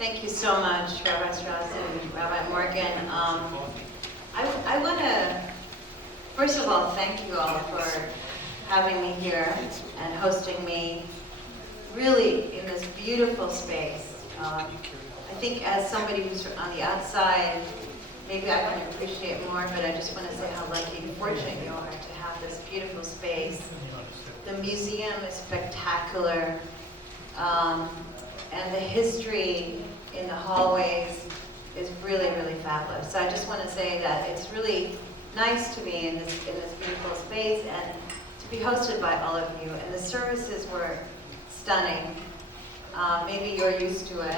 Thank you so much, Rabbi Strauss and Rabbi Morgan. I want to, first of all, thank you all for having me here and hosting me really in this beautiful space. I think as somebody who's on the outside, maybe I can appreciate more, but I just want to say how lucky and fortunate you are to have this beautiful space. The museum is spectacular, and the history in the hallways is really, really fabulous. So I just want to say that it's really nice to be in this beautiful space and to be hosted by all of you. And the services were stunning. Maybe you're used to it.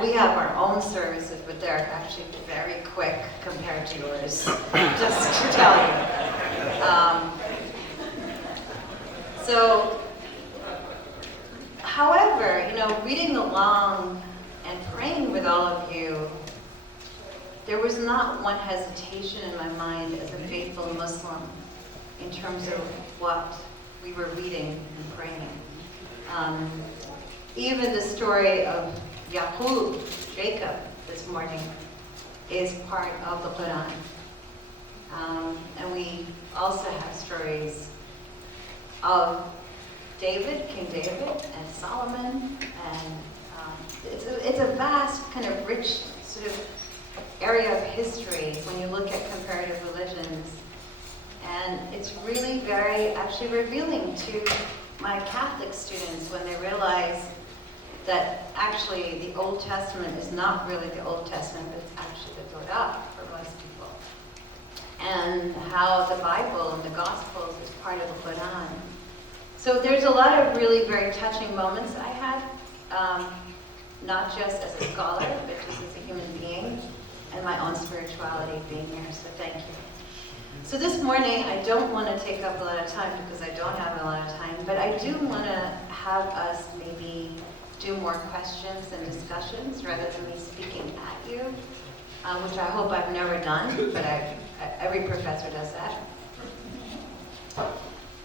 We have our own services, but they're actually very quick compared to yours, just to tell you. However, reading along and praying with all of you, there was not one hesitation in my mind as a faithful Muslim in terms of what we were reading and praying. Even the story of Yaqub, Jacob, this morning, is part of the Quran. And we also have stories of David, King David, and Solomon, and it's a vast, kind of rich sort of area of history when you look at comparative religions. And it's really very actually revealing to my Catholic students when they realize that actually the Old Testament is not really the Old Testament, but it's actually the Torah for most people. And how the Bible and the Gospels is part of the Quran. So there's a lot of really very touching moments I had, not just as a scholar, but just as a human being, and my own spirituality being here, so thank you. So this morning, I don't want to take up a lot of time because I don't have a lot of time, but I do want to have us maybe do more questions and discussions rather than me speaking at you, which I hope I've never done, but every professor does that.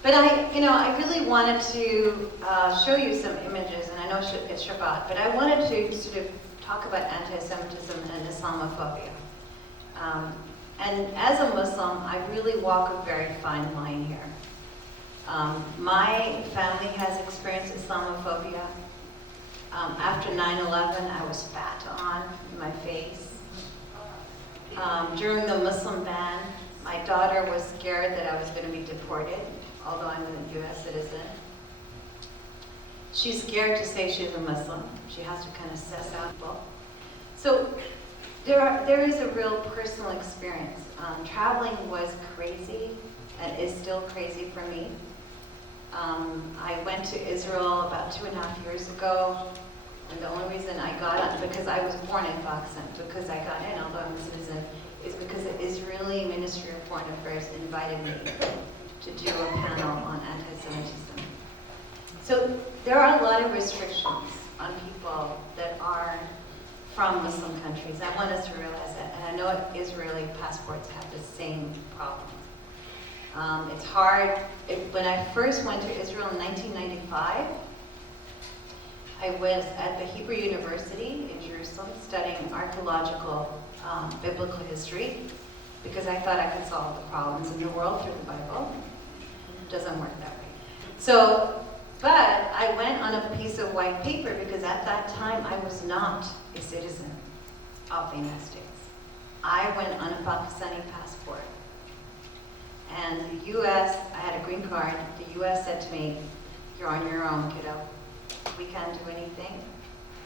But I really wanted to show you some images, and I know it's Shabbat, but I wanted to sort of talk about anti-Semitism and Islamophobia. And as a Muslim, I really walk a very fine line here. My family has experienced Islamophobia. After 9/11, I was spat on in my face. During the Muslim ban, my daughter was scared that I was going to be deported, although I'm a U.S. citizen. She's scared to say she's a Muslim. She has to kind of suss out people. So there is a real personal experience. Traveling was crazy and is still crazy for me. I went to Israel about 2.5 years ago, and the only reason I got on, because I was born in Pakistan, because I got in, although I'm a citizen, is because the Israeli Ministry of Foreign Affairs invited me to do a panel on anti-Semitism. So there are a lot of restrictions on people that are from Muslim countries. I want us to realize that, and I know Israeli passports have the same problem. It's hard. When I first went to Israel in 1995, I was at the Hebrew University in Jerusalem studying archaeological biblical history because I thought I could solve the problems in the world through the Bible. It doesn't work that way. But I went on a piece of white paper because at that time I was not a citizen of the United States. I went on a Pakistani passport. And the U.S., I had a green card, the U.S. said to me, "You're on your own, kiddo. We can't do anything.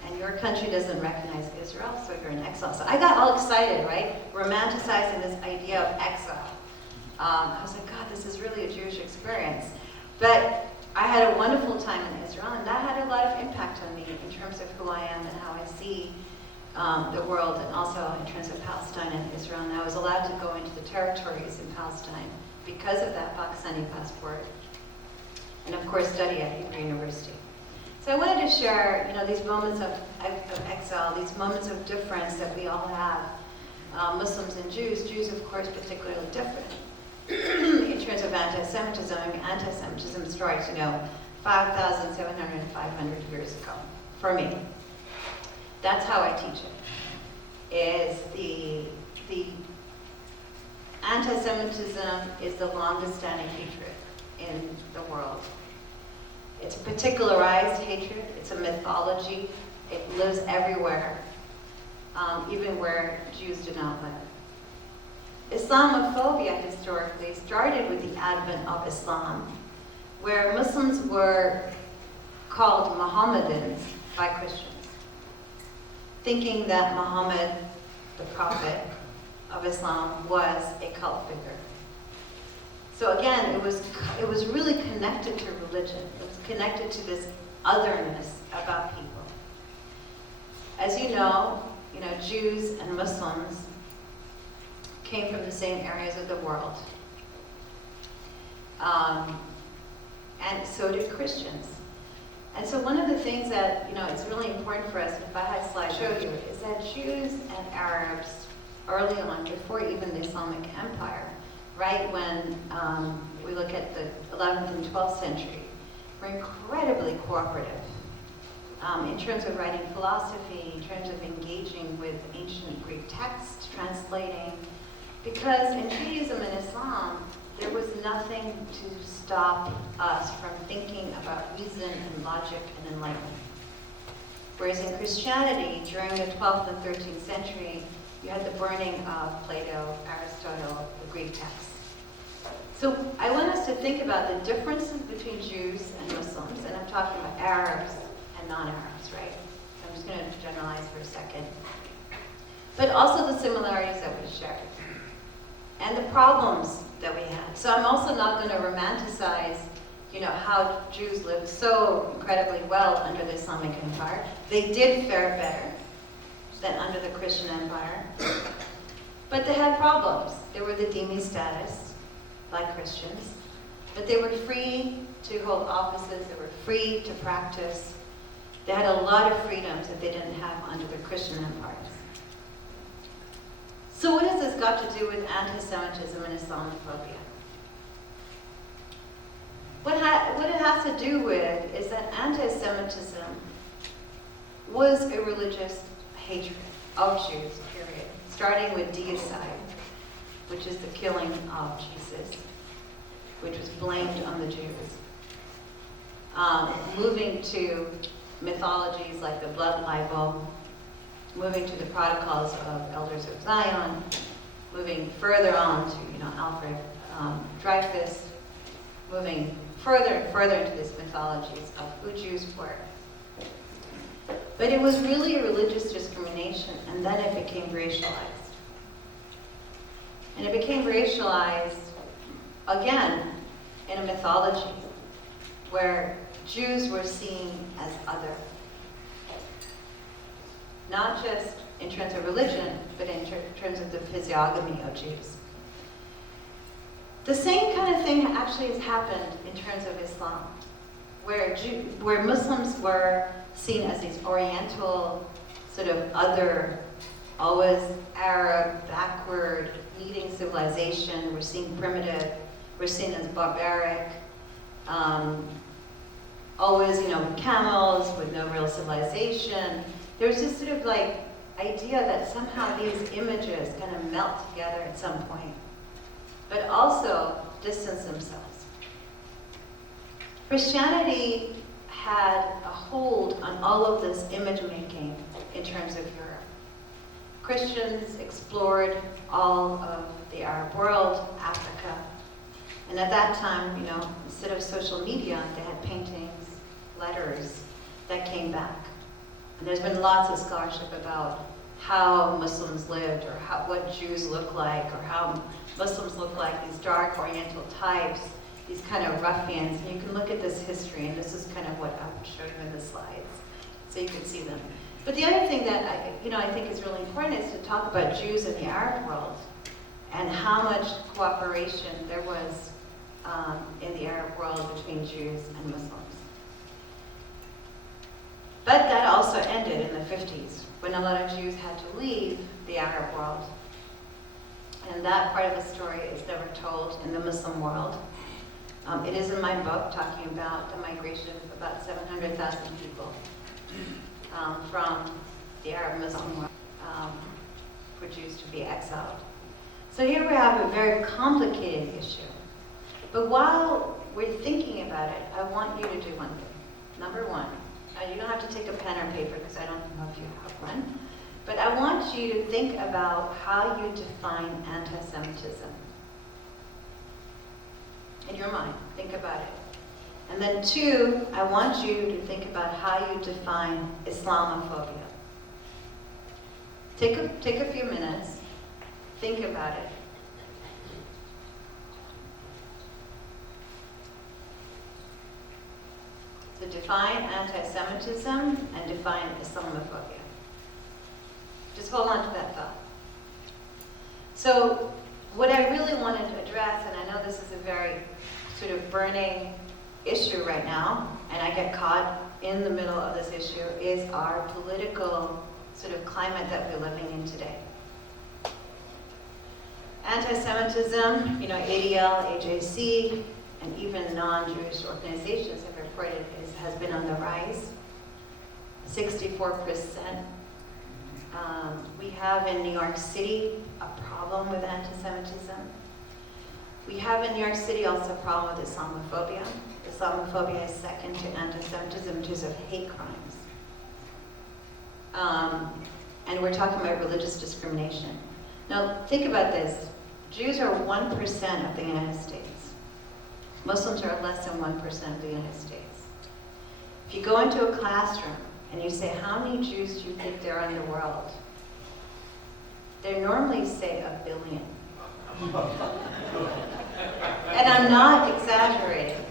And your country doesn't recognize Israel, so you're in exile." So I got all excited, right? Romanticizing this idea of exile. I was like, God, this is really a Jewish experience. But I had a wonderful time in Israel, and that had a lot of impact on me in terms of who I am and how I see the world, and also in terms of Palestine and Israel. And I was allowed to go into the territories in Palestine because of that Pakistani passport, and of course study at Hebrew University. So I wanted to share, these moments of exile, these moments of difference that we all have, Muslims and Jews. Jews, of course, particularly different in terms of anti-Semitism. I mean, anti-Semitism starts, 5,700, 500 years ago, for me. That's how I teach it. Is the anti-Semitism is the longest standing hatred in the world. It's a particularized hatred. It's a mythology. It lives everywhere, even where Jews do not live. Islamophobia historically started with the advent of Islam, where Muslims were called Mohammedans by Christians, thinking that Muhammad, the prophet of Islam, was a cult figure. So again, it was really connected to religion. It was connected to this otherness about people. As you know, Jews and Muslims came from the same areas of the world. And so did Christians. And so one of the things that, it's really important for us, if I had a slide to show you, is that Jews and Arabs early on, before even the Islamic Empire, right when we look at the 11th and 12th century, were incredibly cooperative in terms of writing philosophy, in terms of engaging with ancient Greek texts, translating, because in Judaism and Islam, there was nothing to stop us from thinking about reason and logic and enlightenment. Whereas in Christianity, during the 12th and 13th century, you had the burning of Plato, Aristotle, the Greek texts. So I want us to think about the differences between Jews and Muslims, and I'm talking about Arabs and non-Arabs, right? So I'm just going to generalize for a second. But also the similarities that we share, and the problems that we had. So I'm also not going to romanticize, how Jews lived so incredibly well under the Islamic Empire. They did fare better than under the Christian Empire. But they had problems. They were the dhimmi status, like Christians. But they were free to hold offices. They were free to practice. They had a lot of freedoms that they didn't have under the Christian empires. So what has this got to do with anti-Semitism and Islamophobia? What it has to do with is that anti-Semitism was a religious hatred of Jews, period. Starting with deicide, which is the killing of Jesus, which was blamed on the Jews. Moving to mythologies like the blood libel, moving to the protocols of Elders of Zion, moving further on to, Alfred Dreyfus, moving further and further into these mythologies of who Jews were. But it was really a religious discrimination, and then it became racialized. And it became racialized, again, in a mythology where Jews were seen as other. Not just in terms of religion, but in terms of the physiognomy of Jews. The same kind of thing actually has happened in terms of Islam, where Muslims were seen as these Oriental, sort of other, always Arab, backward, leading civilization. We're seen primitive. We're seen as barbaric. Always, with camels, with no real civilization. There's this sort of idea that somehow these images kind of melt together at some point, but also distance themselves. Christianity had a hold on all of this image making in terms of Europe. Christians explored all of the Arab world, Africa, and at that time, instead of social media, they had paintings, letters that came back. And there's been lots of scholarship about how Muslims lived, or what Jews look like, or how Muslims look like, these dark Oriental types, these kind of ruffians. And you can look at this history, and this is kind of what I'm showing you in the slides, so you can see them. But the other thing that I think is really important is to talk about Jews in the Arab world, and how much cooperation there was in the Arab world between Jews and Muslims. But that also ended in the 50s, when a lot of Jews had to leave the Arab world. And that part of the story is never told in the Muslim world. It is in my book, talking about the migration of about 700,000 people from the Arab Muslim world, for Jews to be exiled. So here we have a very complicated issue. But while we're thinking about it, I want you to do one thing. Number one, you don't have to take a pen or paper because I don't know if you have one, but I want you to think about how you define anti-Semitism. In your mind, think about it. And then two, I want you to think about how you define Islamophobia. Take a few minutes, think about it. So define anti-Semitism and define Islamophobia. Just hold on to that thought. So what I really wanted to address, and I know this is a very sort of burning issue right now, and I get caught in the middle of this issue, is our political sort of climate that we're living in today. Anti-Semitism, ADL, AJC, and even non-Jewish organizations have reported has been on the rise. 64%. We have in New York City a problem with anti-Semitism. We have in New York City also a problem with Islamophobia. Islamophobia is second to anti-Semitism in terms of hate crimes. And we're talking about religious discrimination. Now, think about this. Jews are 1% of the United States. Muslims are less than 1% of the United States. If you go into a classroom and you say, how many Jews do you think there are in the world? They normally say 1 billion. And I'm not exaggerating.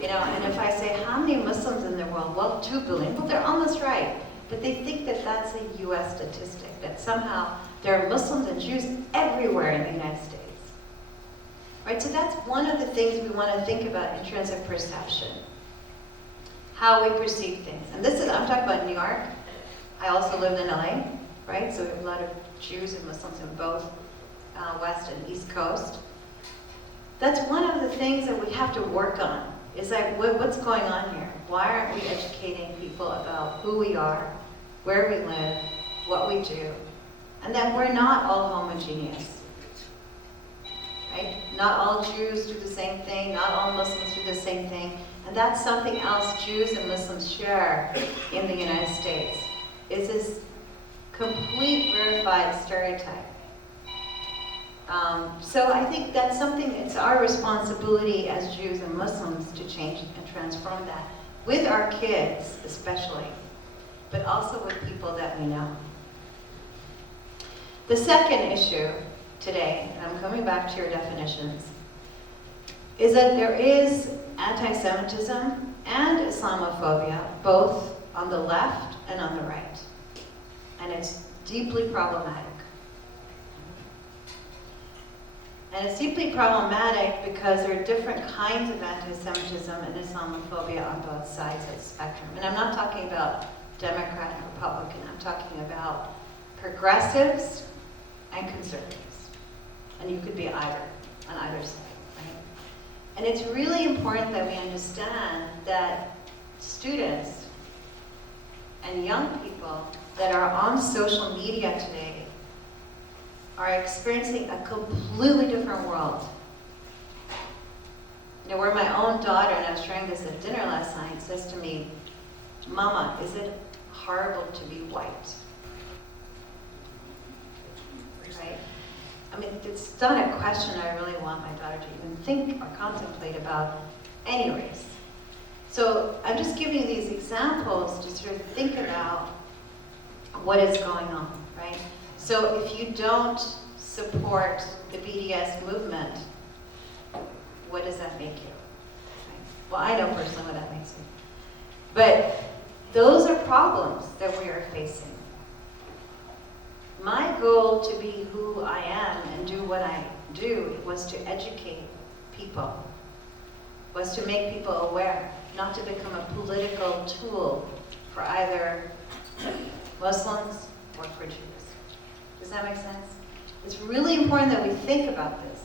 And if I say, how many Muslims in the world? Well, 2 billion. Well, they're almost right. But they think that that's a U.S. statistic, that somehow there are Muslims and Jews everywhere in the United States. Right? So that's one of the things we want to think about in terms of perception. How we perceive things. And I'm talking about New York. I also lived in LA, right? So we have a lot of Jews and Muslims in both West and East Coast. That's one of the things that we have to work on. Is like, what's going on here? Why aren't we educating people about who we are, where we live, what we do, and that we're not all homogeneous, right? Not all Jews do the same thing, not all Muslims do the same thing, and that's something else Jews and Muslims share in the United States, is this complete verified stereotype. So I think that's something, it's our responsibility as Jews and Muslims to change and transform that, with our kids especially, but also with people that we know. The second issue today, and I'm coming back to your definitions, is that there is anti-Semitism and Islamophobia, both on the left and on the right. And it's deeply problematic. And it's deeply problematic because there are different kinds of anti-Semitism and Islamophobia on both sides of the spectrum. And I'm not talking about Democrat and Republican. I'm talking about progressives and conservatives. And you could be either, on either side, right? And it's really important that we understand that students and young people that are on social media today are experiencing a completely different world. Where my own daughter, and I was trying this at dinner last night, says to me, Mama, is it horrible to be white? Right? I mean, it's not a question I really want my daughter to even think or contemplate about any race. So I'm just giving you these examples to sort of think about what is going on, right? So if you don't support the BDS movement, what does that make you? Right? Well, I know personally what that makes me. But those are problems that we are facing. My goal to be who I am and do what I do was to educate people, was to make people aware, not to become a political tool for either Muslims or for Jews. Does that make sense? It's really important that we think about this.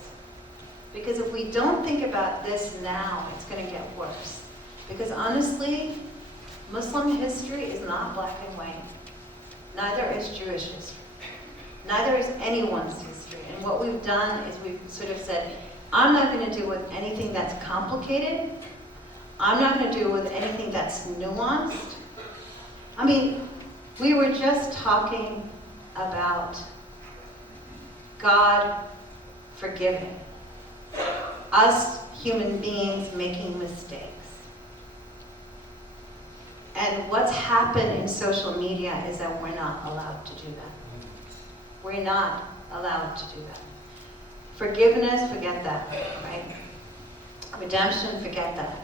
Because if we don't think about this now, it's going to get worse. Because honestly, Muslim history is not black and white. Neither is Jewish history. Neither is anyone's history. And what we've done is we've sort of said, I'm not going to deal with anything that's complicated. I'm not going to deal with anything that's nuanced. I mean, we were just talking about God forgiving. Us human beings making mistakes. And what's happened in social media is that we're not allowed to do that. We're not allowed to do that. Forgiveness, forget that, right? Redemption, forget that.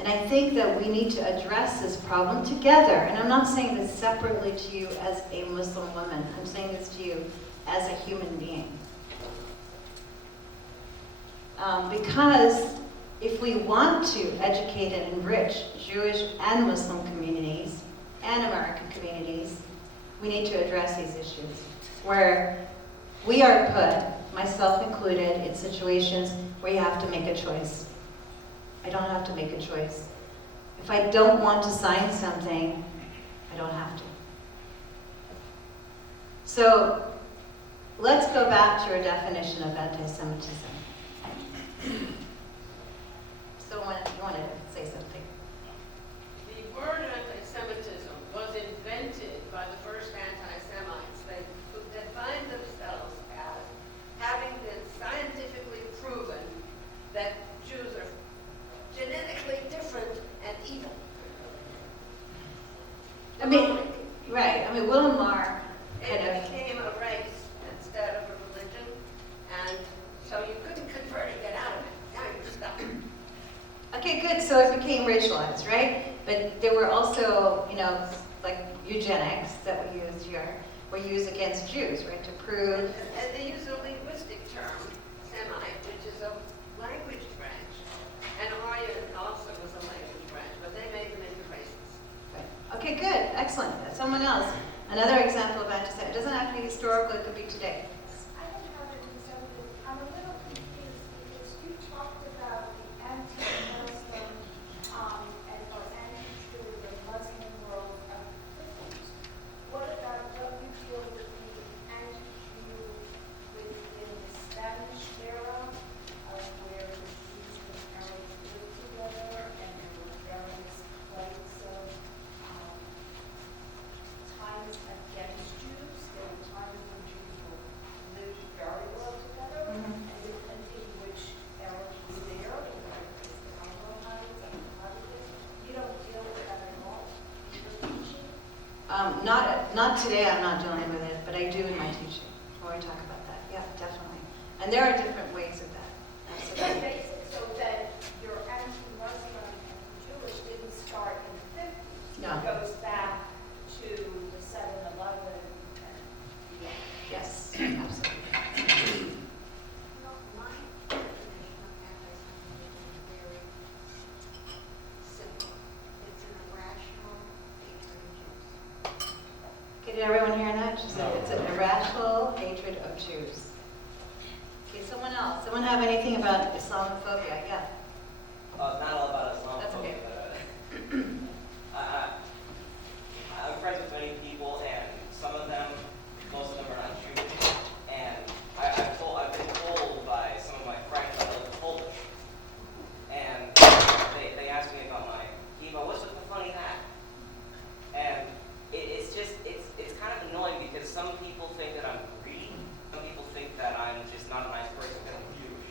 And I think that we need to address this problem together. And I'm not saying this separately to you as a Muslim woman. I'm saying this to you as a human being. Because if we want to educate and enrich Jewish and Muslim communities and American communities, we need to address these issues where we are put, myself included, in situations where you have to make a choice. I don't have to make a choice. If I don't want to sign something, I don't have to. So let's go back to your definition of anti-Semitism. So you wanted to say something. The word anti-Semitism was invented by the first anti-Semites. They defined themselves as having been scientifically proven that Jews are genetically different and evil. I mean, right. I mean, Willamar kind It of... became a race instead of a religion, and so you couldn't convert it, get out of it. Now you're stuck. Okay, good. So it became racialized, right? But there were also, like eugenics that we used here, were used against Jews, right? To prove... And they use a linguistic term, Semite, which is a language branch. And Aryan also was a language branch, but they made them into races. Right. Okay, good. Excellent. Someone else. Another example of anti-Semitism. It doesn't have to be historical, it could be today. I don't have an example. I'm a little confused because you talked about the anti-Muslim or anti-Jew in the Muslim world of the 50s. What about what you feel would be the anti-Jew within the Spanish era, where the Jews and Arabs lived together and there were various plagues of times against Jews? There were times when Jews lived very well together, and in which Arabs were there, whether it was the Anglo-Hides and the Hadites. You don't deal with that at all in your teaching? Not today, I'm not dealing with it, but I do in my teaching, when we talk about that. Yeah, definitely. And there are different ways of that. Absolutely. So that your anti-Muslim and Jewish didn't start in the 50s. No. It goes back to the 7/11 and beyond. Yes, absolutely. Well, my definition of anti-Semitism is very simple. It's an irrational hatred of Jews. Okay, did everyone hear that? She said it's an irrational hatred of Jews. Okay, someone else. Someone have anything about Islamophobia? Yeah. Not all about Islam. That's okay. I'm friends with many people, and some of them, most of them are not Jewish. And I've been told by some of my friends I look Polish. And they ask me about my kiva, what's with the funny hat? And it's kind of annoying because some people think that I'm greedy. Some people think that I'm just not a nice person because I'm Jewish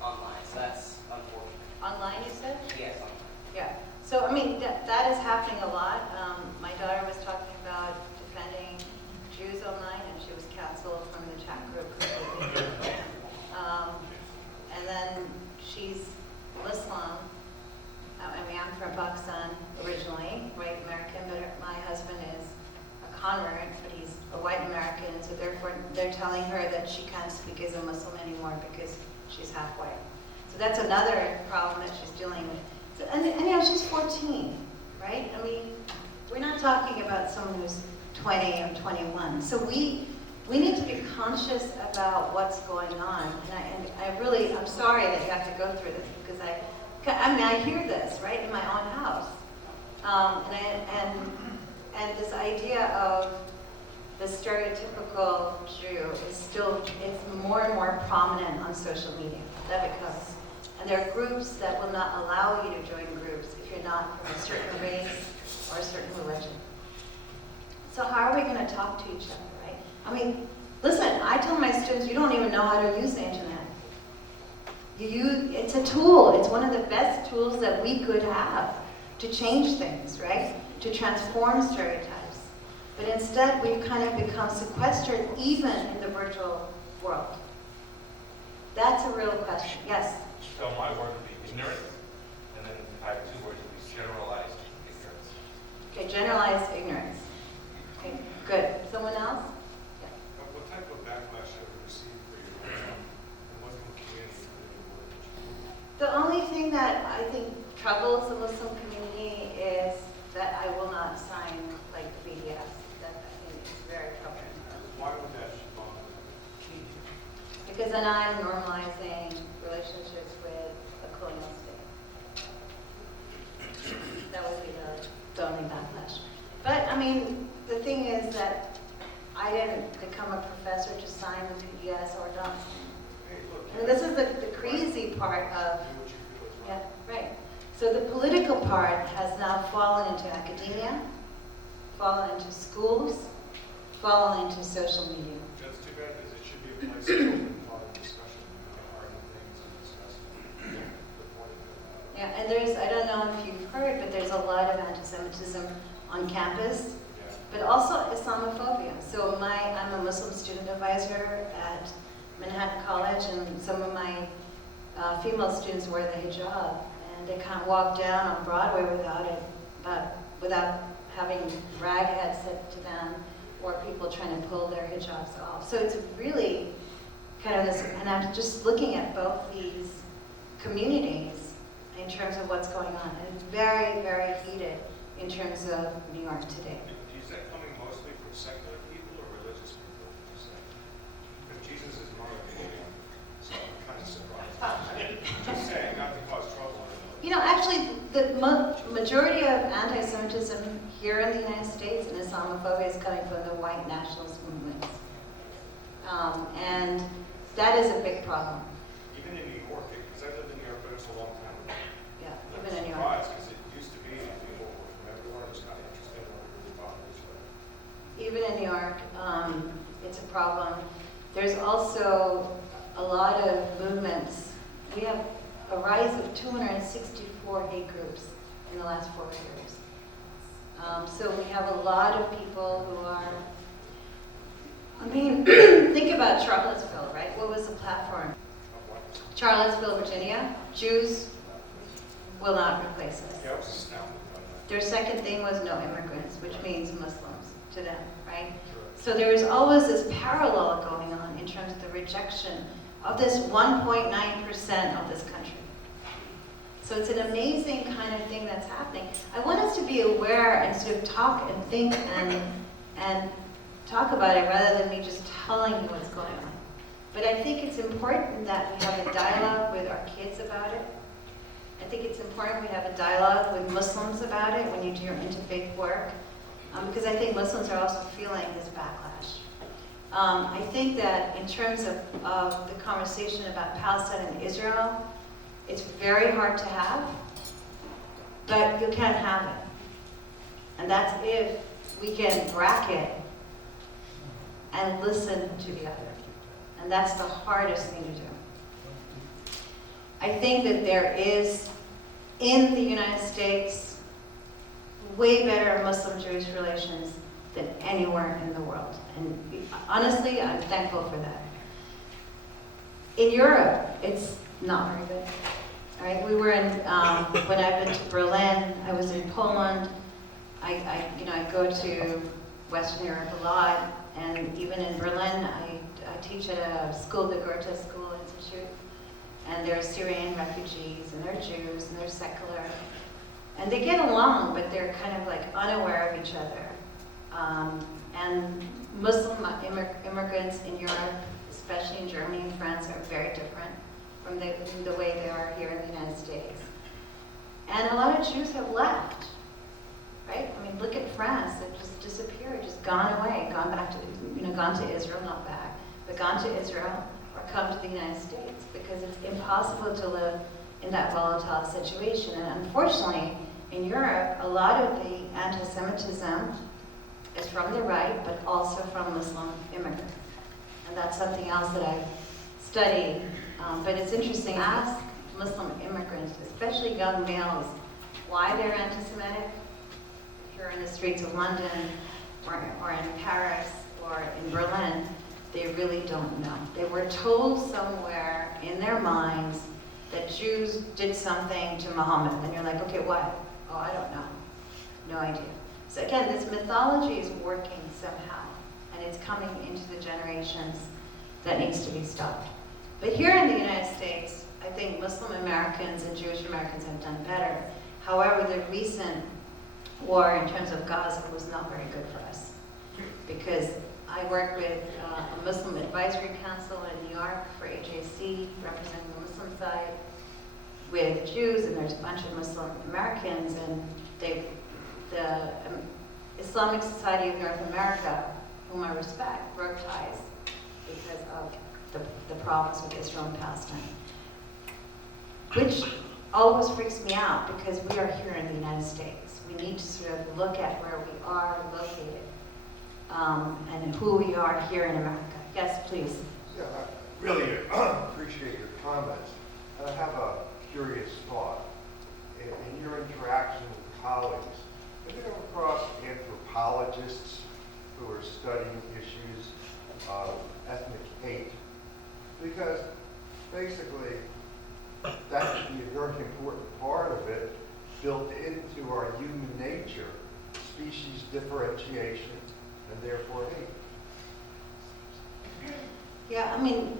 online. So that's unfortunate. Online, you said? Yes, online. Yeah. So, I mean, that is happening a lot. My daughter was talking about defending Jews online, and she was canceled from the chat group completely. And then she's Muslim. I mean, I'm from Pakistan originally, white American, but my husband is a convert, but he's a white American, so therefore they're telling her that she can't speak as a Muslim anymore because she's half white. So that's another problem that she's dealing with. So, and she's 14, right? I mean, we're not talking about someone who's 20 or 21. So we need to be conscious about what's going on. And I'm sorry that you have to go through this because I hear this, right, in my own house. And this idea of the stereotypical Jew is still, it's more and more prominent on social media. That becomes, and there are groups that will not allow you to join groups if you're not from a certain race or a certain religion. So how are we going to talk to each other, right? I mean, listen, I tell my students, you don't even know how to use the internet. It's a tool. It's one of the best tools that we could have to change things, right? To transform stereotypes. But instead, we've kind of become sequestered even in the virtual world. That's a real question. Yes? So my word would be ignorance, and then I have two words would be generalized ignorance. Okay, generalized ignorance. Okay, good. Someone else? Yeah. What type of backlash have you received for your work in the Muslim community for your work? The only thing that I think troubles the Muslim community is that I will not sign like the BDS. That I think is very troubling. Why would that bother you? Because then I'm normalizing relationships with a colonial state. That would be the only backlash. But I mean, the thing is that I didn't become a professor to sign the BDS or not. Hey, look, I mean, this is the crazy part of, do what you feel is yeah, right. right. So the political part has now fallen into academia, fallen into schools, fallen into social media. That's too bad because it should be a place of open thought and discussion. We can argue things and discuss the point of it. Yeah, and there's, I don't know if you've heard, but there's a lot of anti-Semitism on campus, Yeah. but also Islamophobia. So I'm a Muslim student advisor at Manhattan College, and some of my female students wear the hijab, and they can't walk down on Broadway without having ragheads said to them, or people trying to pull their hijabs off. So it's really kind of this, and I'm just looking at both these communities in terms of what's going on. And it's very, very heated in terms of New York today. Is that coming mostly from secular people or religious people, would you say? Because Jesus is monotheistic, so I'm kind of surprised. Just saying, not to cause trouble. You know, actually, the majority of anti-Semitism here in the United States and Islamophobia is coming from the white nationalist movements. And that is a big problem. Even in New York, because I lived in New York, but it was a long time ago. Yeah, I'm even in New York. surprised because it used to be that people from everywhere. It was kind of interesting when we really thought of each other. Even in New York, it's a problem. There's also a lot of movements. We have a rise of 264 hate groups in the last 4 years. So we have a lot of people who are, I mean, think about Charlottesville, right? What was the platform? Charlottesville, Virginia, Jews will not replace us. Yeah, I was astounded by that. Their second thing was no immigrants, which means Muslims to them, right? So there is always this parallel going on in terms of the rejection of this 1.9% of this country. So it's an amazing kind of thing that's happening. I want us to be aware and sort of talk and think and talk about it rather than me just telling you what's going on. But I think it's important that we have a dialogue with our kids about it. I think it's important we have a dialogue with Muslims about it when you do your interfaith work, because I think Muslims are also feeling this backlash. I think that in terms of the conversation about Palestine and Israel, it's very hard to have, but you can have it. And that's if we can bracket and listen to the other. And that's the hardest thing to do. I think that there is, in the United States, way better Muslim-Jewish relations than anywhere in the world. And honestly, I'm thankful for that. In Europe, it's not very good. All right, we were in, when I've been to Berlin, I was in Poland. I go to Western Europe a lot, and even in Berlin, I teach at a school, the Goethe School Institute, and there are Syrian refugees, and they're Jews, and they're secular, and they get along, but they're kind of like unaware of each other. And Muslim immigrants in Europe, especially in Germany and France, are very different from the way they are here in the United States. And a lot of Jews have left, right? I mean, look at France, it just disappeared, just gone away, gone back to, gone to Israel, not back, but gone to Israel or come to the United States because it's impossible to live in that volatile situation. And unfortunately, in Europe, a lot of the anti-Semitism is from the right, but also from Muslim immigrants. And that's something else that I've studied. But it's interesting, ask Muslim immigrants, especially young males, why they're anti-Semitic. If you're in the streets of London or in Paris or in Berlin, they really don't know. They were told somewhere in their minds that Jews did something to Muhammad. And you're like, okay, what? Oh, I don't know. No idea. So again, this mythology is working somehow, and it's coming into the generations that needs to be stopped. But here in the United States, I think Muslim Americans and Jewish Americans have done better. However, the recent war in terms of Gaza was not very good for us, because I work with a Muslim Advisory Council in New York for AJC, representing the Muslim side, with Jews, and there's a bunch of Muslim Americans, and the Islamic Society of North America, whom I respect, broke ties because of the problems with Israel and Palestine. Which always freaks me out because we are here in the United States. We need to sort of look at where we are located and who we are here in America. Yes, please. Yeah, I really appreciate your comments. And I have a curious thought. In your interaction with colleagues, have you come across anthropologists who are studying issues of ethnic hate? Because basically, that should be a very important part of it, built into our human nature, species differentiation, and therefore hate. Yeah, I mean,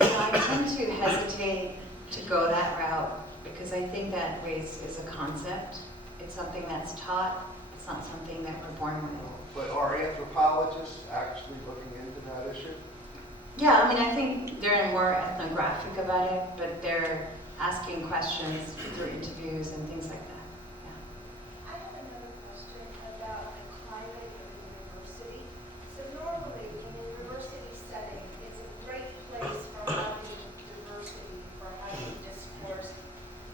I tend to hesitate to go that route because I think that race is a concept. It's something that's taught. It's not something that we're born with. But are anthropologists actually looking into that issue? Yeah, I mean, I think they're more ethnographic about it, but they're asking questions through interviews and things like that. I have another question about the climate of a university. So normally, in a university setting, it's a great place for having diversity, for having discourse.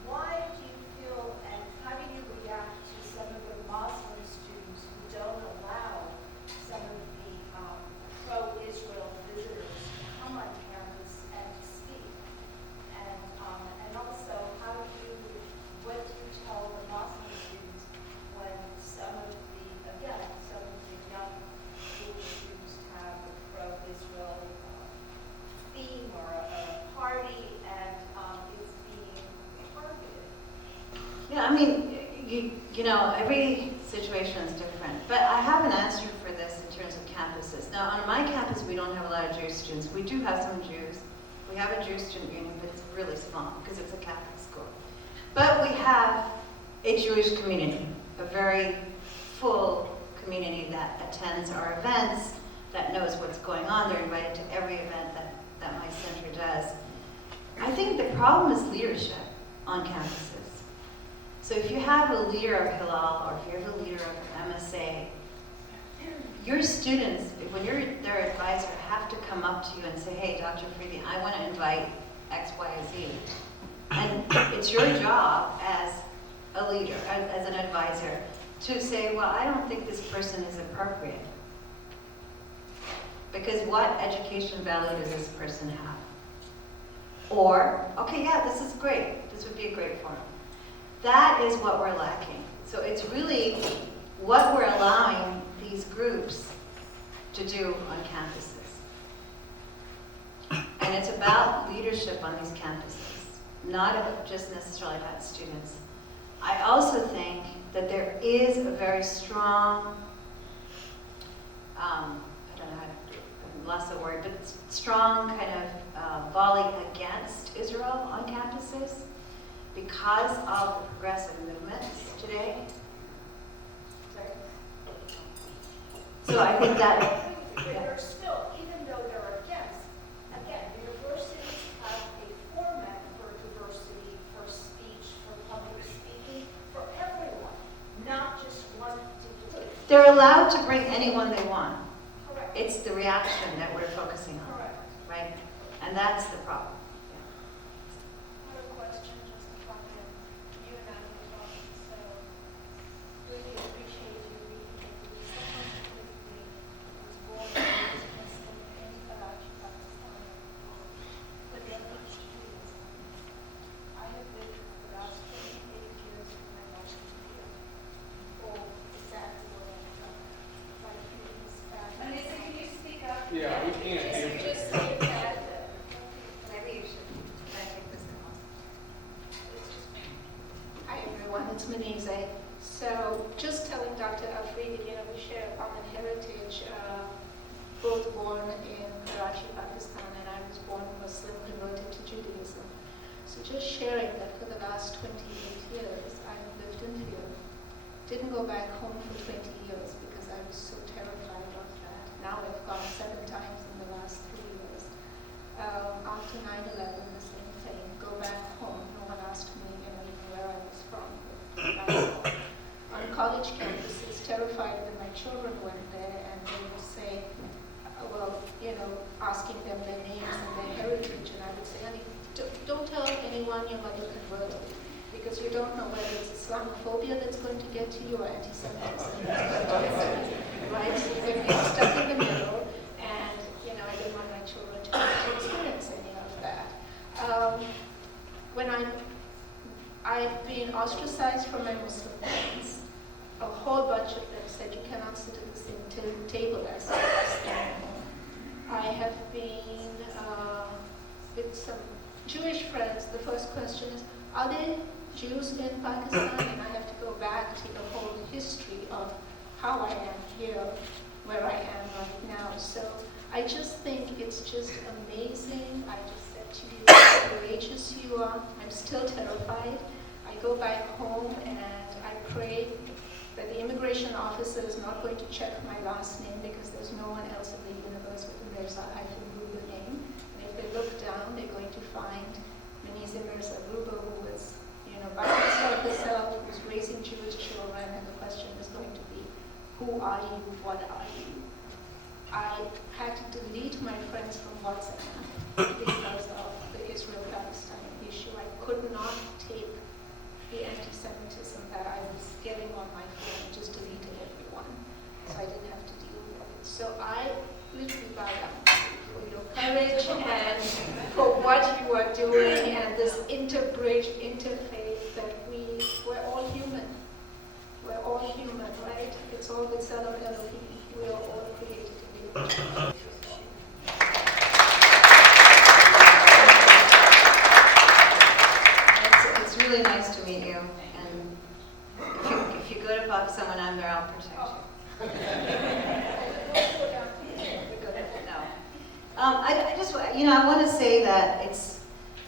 Why do you feel, and how do you react to some of the Muslim students who don't allow some of the pro-Israel visitors to come on campus and to speak? And also, what do you tell the Muslim students when some of the young Jewish students have a pro-Israel theme or a party and it's being targeted? Yeah, I mean, every situation is different. But I have an answer for this in terms of campuses. Now, on my campus, we don't have a lot of Jewish students. We do have some Jews. We have a Jewish student union, but it's really small because it's a Catholic school. But we have a Jewish community, a very full community that attends our events, that knows what's going on. They're invited to every event that my center does. I think the problem is leadership on campuses. So if you have a leader of Hillel or if you have a leader of MSA, your students, when you're their advisor, have to come up to you and say, hey, Dr. Afridi, I want to invite X, Y, Z. And it's your job as a leader, as an advisor, to say, well, I don't think this person is appropriate. Because what education value does this person have? Or, okay, yeah, this is great. This would be a great forum. That is what we're lacking. So it's really what we're allowing these groups to do on campuses. And it's about leadership on these campuses, not just necessarily about students. I also think that there is a very strong, I don't know how to, lost the word, but strong kind of volley against Israel on campuses because of the progressive movements today. Sorry. So I think that. But they're still, even though they're against, again, universities have a format for diversity, for speech, for public speaking, for everyone, not just one They're allowed to bring anyone they want. Correct. It's the reaction that we're focusing on, Correct. right? And that's the problem. I have a question just to comment. You and I were talking, so really appreciate you reading it. Someone specifically was born and raised Muslim in Karachi, Pakistan. But the other issue is, I have lived for the last 28 years of my life here. For exactly what I've done. Quite a few years back. Anissa, can you speak up? Yeah, we can't hear you. Just say that. Maybe you should take this one. Hi everyone, it's Mehnaz. So just telling Dr. Afridi, we share a common heritage, both born in Karachi, Pakistan, and I was born Muslim, converted to Judaism. So just sharing that for the last 28 years, I've lived in fear. Didn't go back home for 20 years because I was so terrified of that. Now I've gone 7 times in the last 3 years. After 9/11, the same thing. Go back home. No one asked me, even where I was from. On college campuses, terrified when my children went there, and they would say, asking them their names and their heritage, and I would say, honey, don't tell anyone your mother converted, because you don't know whether it's Islamophobia that's going to get to you or anti-Semitism that's going to get to you, right? So you're going to be stuck in the middle, and I didn't want my children to experience any of that. When I've been ostracized from my Muslim friends, a whole bunch of them said you cannot sit at the same table as them. I have been with some Jewish friends. The first question is, are there Jews in Pakistan? And I have to go back to the whole history of how I am here, where I am right now. So I just think it's just amazing. I just said to you how courageous you are. I'm still terrified. I go back home and I pray that the immigration officer is not going to check my last name because there's no one else in the universe with a Mirza-Ruba name. And if they look down, they're going to find Mehnaz Mirza-Ruba, who was, by herself, who was raising Jewish children, and the question is going to be, who are you? What are you? I had to delete my friends from WhatsApp because of the Israel-Palestine issue. I could not take the anti-Semitism that I was getting on my phone and just deleted everyone. So I didn't have to deal with it. So I literally bow down for your courage and for what you are doing and this interbridge, interfaith that we're all human. We're all human, right? It's all with Salam Elohim. We are all created to be. It's really nice to meet you. And if you go to Pakistan when I'm there, I'll protect you. No. I just, I want to say that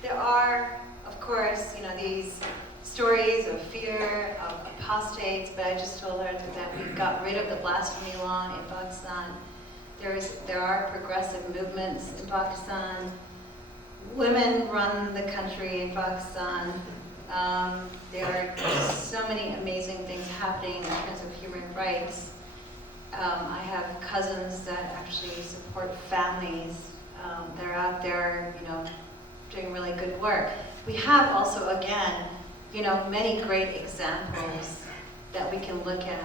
there are, of course, these stories of fear of apostates, but I just told her that we got rid of the blasphemy law in Pakistan. There are progressive movements in Pakistan. Women run the country in Pakistan. There are so many amazing things happening in terms of human rights. I have cousins that actually support families. They're out there, doing really good work. We have also, again, many great examples that we can look at.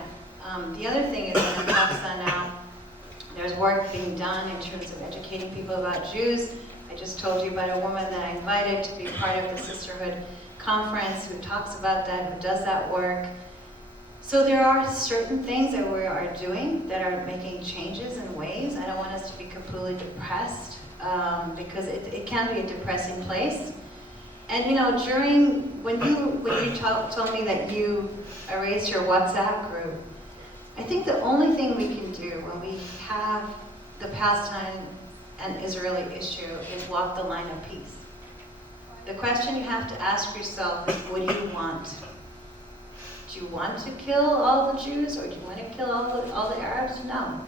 The other thing is that in Pakistan now, there's work being done in terms of educating people about Jews. I just told you about a woman that I invited to be part of the Sisterhood Conference who talks about that, who does that work. So there are certain things that we are doing that are making changes in ways. I don't want us to be completely depressed because it can be a depressing place. And when you told me that you erased your WhatsApp group, I think the only thing we can do when we have the Palestine and Israeli issue is walk the line of peace. The question you have to ask yourself is, what do you want? Do you want to kill all the Jews, or do you want to kill all the Arabs? No.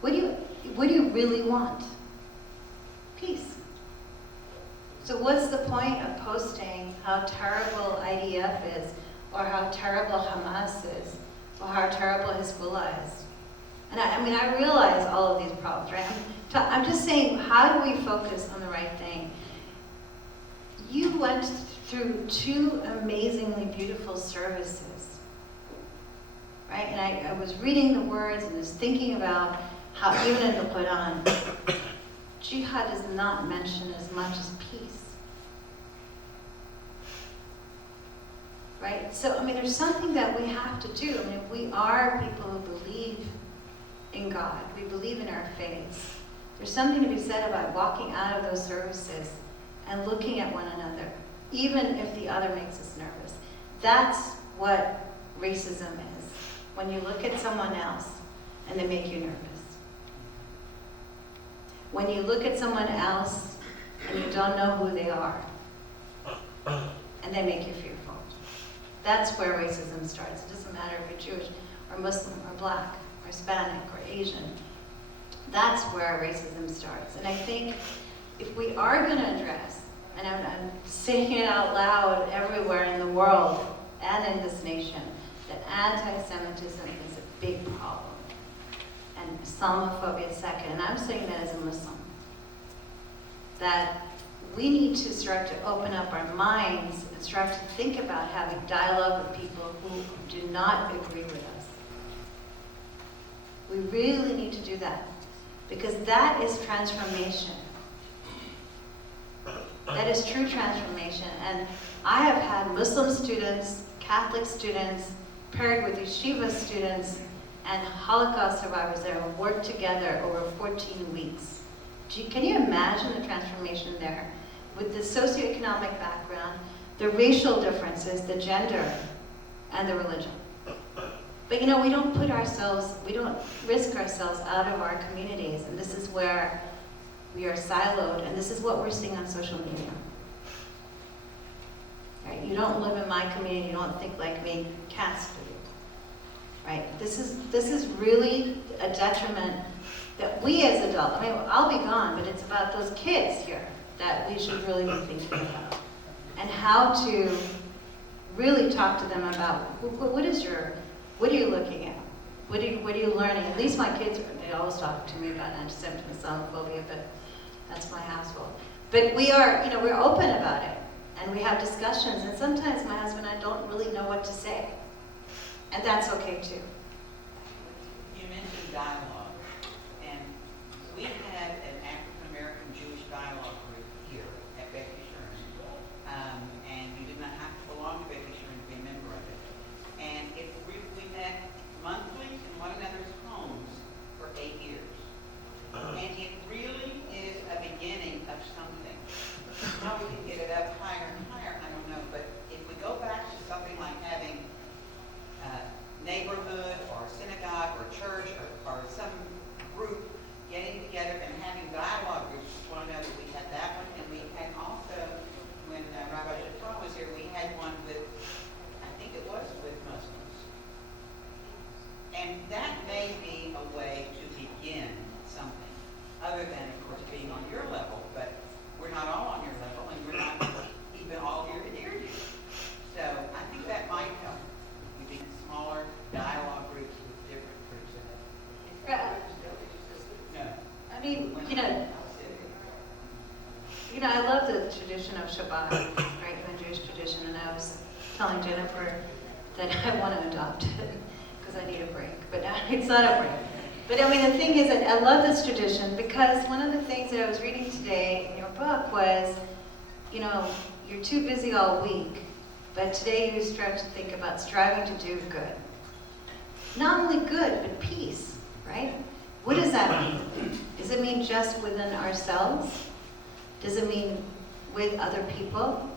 What do you really want? Peace. So what's the point of posting how terrible IDF is or how terrible Hamas is or how terrible Hezbollah is. And I mean, I realize all of these problems, right? I'm just saying, how do we focus on the right thing? You went through 2 amazingly beautiful services, right? And I was reading the words and was thinking about how even in the Quran, jihad is not mentioned as much as peace. Right? So, I mean, there's something that we have to do. I mean, we are people who believe in God. We believe in our faiths. There's something to be said about walking out of those services and looking at one another, even if the other makes us nervous. That's what racism is. When you look at someone else and they make you nervous. When you look at someone else and you don't know who they are and they make you fearful. That's where racism starts. It doesn't matter if you're Jewish or Muslim or Black or Hispanic or Asian. That's where racism starts. And I think if we are going to address, and I'm saying it out loud everywhere in the world and in this nation, that anti-Semitism is a big problem. And Islamophobia second. And I'm saying that as a Muslim. That we need to start to open up our minds and start to think about having dialogue with people who do not agree with us. We really need to do that. Because that is transformation. That is true transformation. And I have had Muslim students, Catholic students, paired with yeshiva students, and Holocaust survivors that have worked together over 14 weeks. Can you imagine the transformation there? With the socioeconomic background, the racial differences, the gender, and the religion. But you know, we don't risk ourselves out of our communities, and this is where we are siloed, and this is what we're seeing on social media. Right? You don't live in my community, you don't think like me, cast for you. Right? This is really a detriment that we as adults, I mean, I'll be gone, but it's about those kids here that we should really be thinking about. And how to really talk to them about what are you looking at? What are you learning? At least my kids, they always talk to me about anti-Semitism and Islamophobia, but that's my household. But we're open about it. And we have discussions, and sometimes my husband and I don't really know what to say. And that's okay too. You mentioned dialogue, and we had an African-American Jewish dialogue group here at Beth Yeshurun, and you did not have to belong to Beth Yeshurun to be a member of it. And we met monthly in one another's homes for 8 years. And it really is a beginning of something. How we can get it up higher and higher, I don't know, but if we go back to something like having neighborhood or synagogue or church or some group getting together and having dialogue groups with one another. We had that one, and we had also, when Rabbi Yeshurun was here, we had one with, I think it was with Muslims. And that may be a way to begin something, other than, of course, being on your level, but we're not all on your level, and we're not even all here to hear you. So I think that might help. Smaller dialogue groups with different groups in it. No. I mean, I love the tradition of Shabbat, right, the Jewish tradition, and I was telling Jennifer that I want to adopt it because I need a break, but it's not a break. But I mean, the thing is that I love this tradition because one of the things that I was reading today in your book was, you're too busy all week. But today you start to think about striving to do good. Not only good, but peace, right? What does that mean? Does it mean just within ourselves? Does it mean with other people?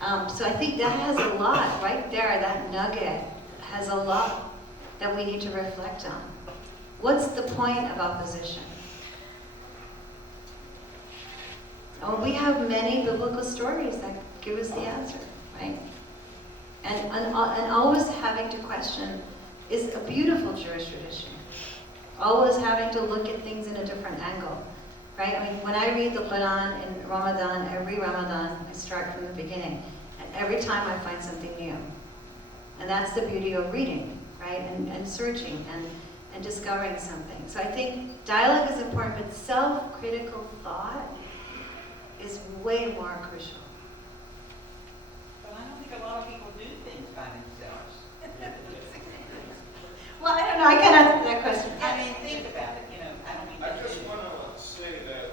So I think that has a lot right there, that nugget has a lot that we need to reflect on. What's the point of opposition? Oh, we have many biblical stories that give us the answer. Right? And always having to question is a beautiful Jewish tradition. Always having to look at things in a different angle. Right? I mean, when I read the Quran in Ramadan, every Ramadan, I start from the beginning. And every time I find something new. And that's the beauty of reading. Right? right? And searching and discovering something. So I think dialogue is important, but self-critical thought is way more crucial. But I don't think a lot of people do things by themselves. Well, I don't know, I can't answer that question. I mean, think about it, I don't mean. I just want to say that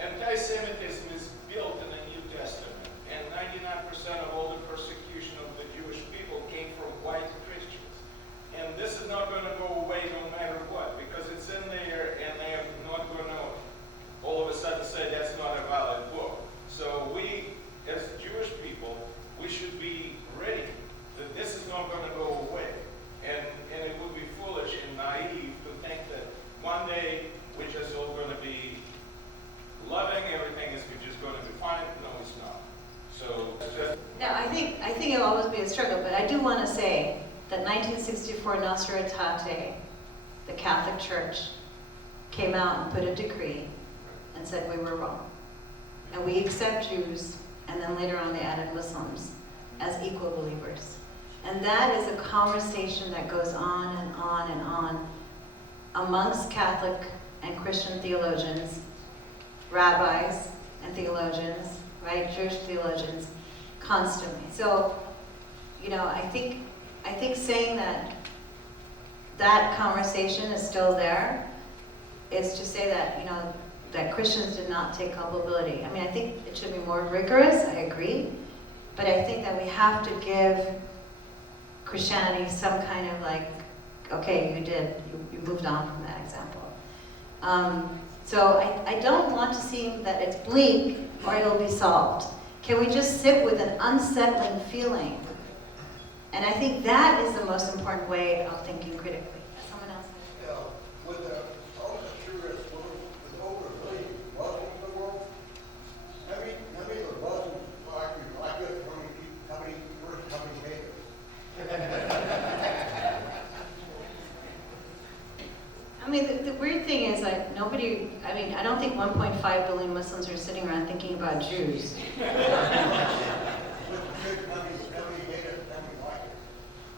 anti-Semitism is built in the New Testament, and 99% of all the persecution of the Jewish people came from white Christians. And this is not going to go away no matter what, because it's in there, and they are not going to all of a sudden say that's not a valid book. So we, as Jewish people, we should be ready that this is not going to go away. And it would be foolish and naive to think that one day we're just all going to be loving, everything is just going to be fine. No, it's not. So it's just... No, I think it'll always be a struggle, but I do want to say that 1964 Nostra Aetate, the Catholic Church, came out and put a decree and said we were wrong. And we accept Jews, and then later on they added Muslims as equal believers. And that is a conversation that goes on and on and on amongst Catholic and Christian theologians, rabbis and theologians, right, Jewish theologians, constantly. So, I think saying that conversation is still there is to say that, that Christians did not take culpability. I mean, I think it should be more rigorous, I agree, but I think that we have to give Christianity some kind of okay, you moved on from that example. So I don't want to seem that it's bleak or it'll be solved. Can we just sit with an unsettling feeling? And I think that is the most important way of thinking critically. Someone else? Yeah, with I was curious, with over 1 billion Muslims in the world, how many of the Muslims like us, how many haters? I mean, the weird thing is that I don't think 1.5 billion Muslims are sitting around thinking about Jews.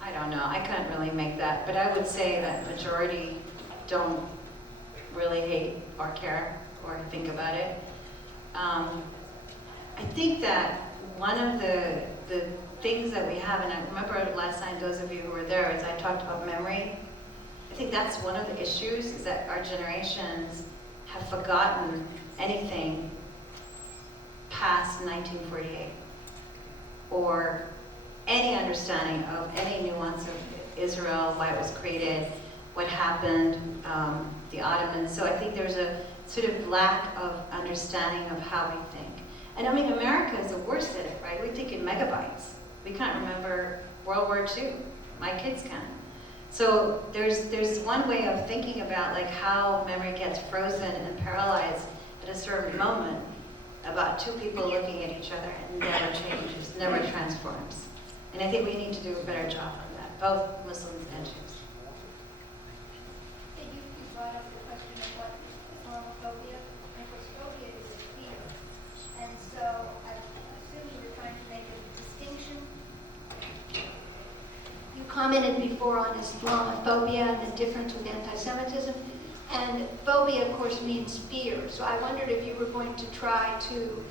I don't know, I couldn't really make that, but I would say that majority don't really hate or care or think about it. I think that one of the things that we have, and I remember last night, those of you who were there, is I talked about memory. I think that's one of the issues, is that our generations have forgotten anything past 1948, or any understanding of any nuance of Israel, why it was created, what happened, the Ottomans. So I think there's a sort of lack of understanding of how we think. And I mean, America is the worst at it, right? We think in megabytes. We can't remember World War II. My kids can. So there's one way of thinking about how memory gets frozen and paralyzed at a certain moment about two people looking at each other and never changes, never transforms. And I think we need to do a better job on that, both Muslims and Jews. You brought up the question of what Islamophobia, Phobia is a fear. And so I'm assuming you're trying to make a distinction. You commented before on Islamophobia and the difference with anti-Semitism. And phobia, of course, means fear. So I wondered if you were going to try to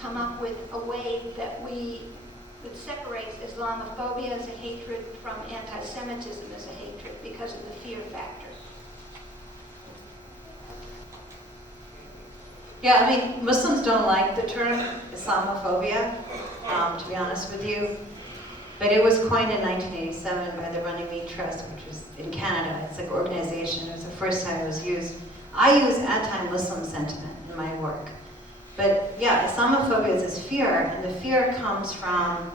come up with a way that separates Islamophobia as a hatred from anti-Semitism as a hatred because of the fear factor. Yeah, I mean, Muslims don't like the term Islamophobia, to be honest with you. But it was coined in 1987 by the Runnymede Trust, which was in Canada. It's an organization. It was the first time it was used. I use anti-Muslim sentiment in my work. But yeah, Islamophobia is this fear, and the fear comes from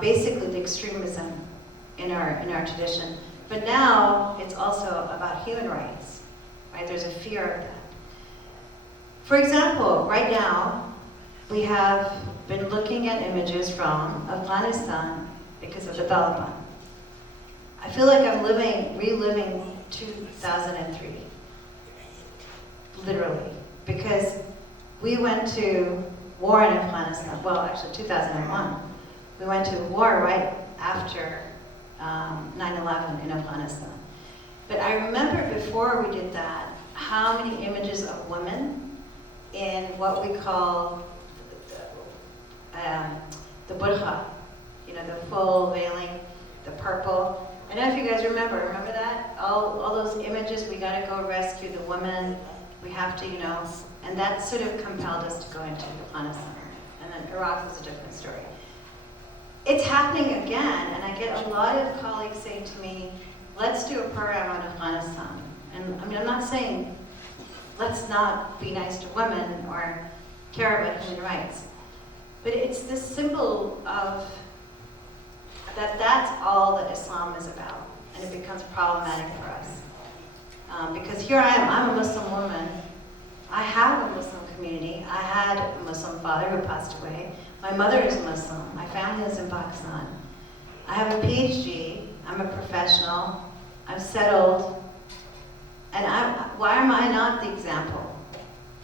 basically the extremism in our tradition. But now it's also about human rights, right? There's a fear of that. For example, right now, we have been looking at images from Afghanistan because of the Taliban. I feel like I'm reliving 2003, literally, because we went to war in Afghanistan, well, actually 2001. We went to war right after 9/11 in Afghanistan. But I remember before we did that, how many images of women in what we call the burqa, you know, the full veiling, the purple. I don't know if you guys remember that? All those images, we gotta go rescue the woman, we have to, you know, and that sort of compelled us to go into Afghanistan. And then Iraq was a different story. It's happening again, and I get a lot of colleagues saying to me, let's do a program on Afghanistan. And I mean, I'm not saying let's not be nice to women or care about human rights, but it's this symbol of that's all that Islam is about, and it becomes problematic for us. Because here I am, I'm a Muslim woman, I have a Muslim community, I had a Muslim father who passed away, my mother is Muslim, my family is in Pakistan, I have a PhD, I'm a professional, I'm settled, and why am I not the example,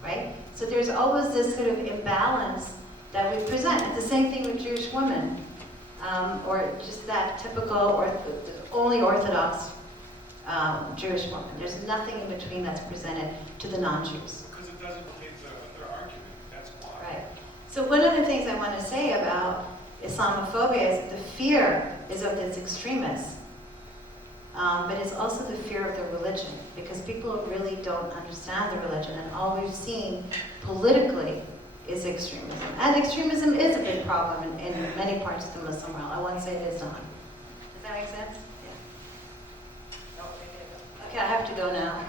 right? So there's always this sort of imbalance that we present. It's the same thing with Jewish women, or just that typical, or the only Orthodox Jewish woman. There's nothing in between that's presented to the non-Jews. Because it doesn't fit their argument, that's why. Right. So one of the things I want to say about Islamophobia is the fear is of its extremists, but it's also the fear of the religion, because people really don't understand the religion, and all we've seen politically is extremism. And extremism is a big problem in many parts of the Muslim world. I won't say it is not. Does that make sense? Yeah. Okay, I have to go now.